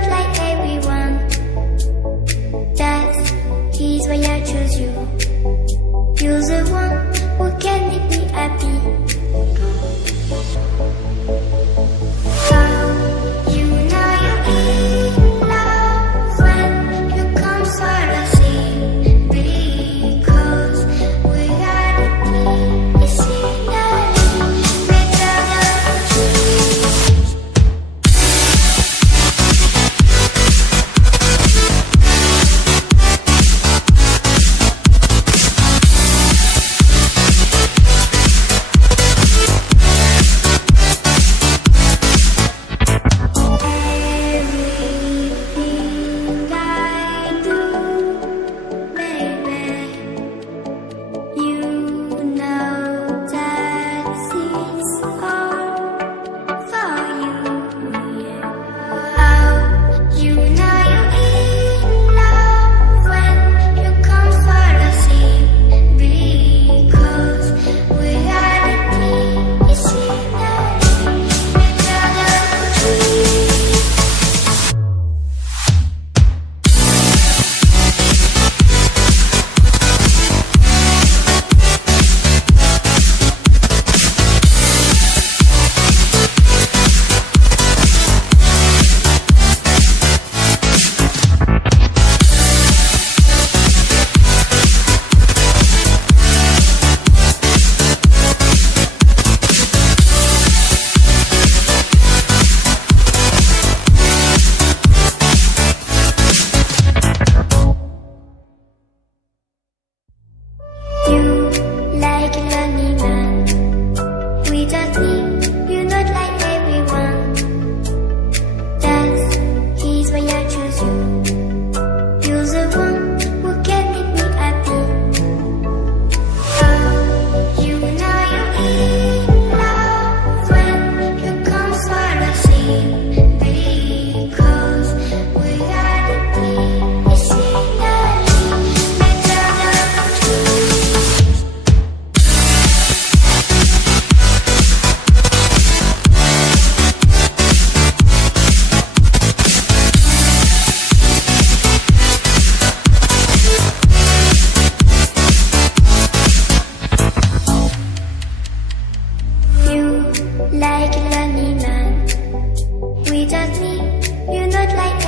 not like everyone. That is why I chose you. You're the one who can make me happy. How you know you're in love when you come for the same. Because reality is finally better than dreams. Everything I do, baby, you know that it's all for you. How you know you're in love when you come for the same. Because reality is finally better than dreams. You like a lonely man. Without me, you're not like everyone. That is why I choose you. You're the one who can make me happy. How you know you're in love when you come for the same. Because reality is finally better than dreams. You like a lonely man. Without me, you're not like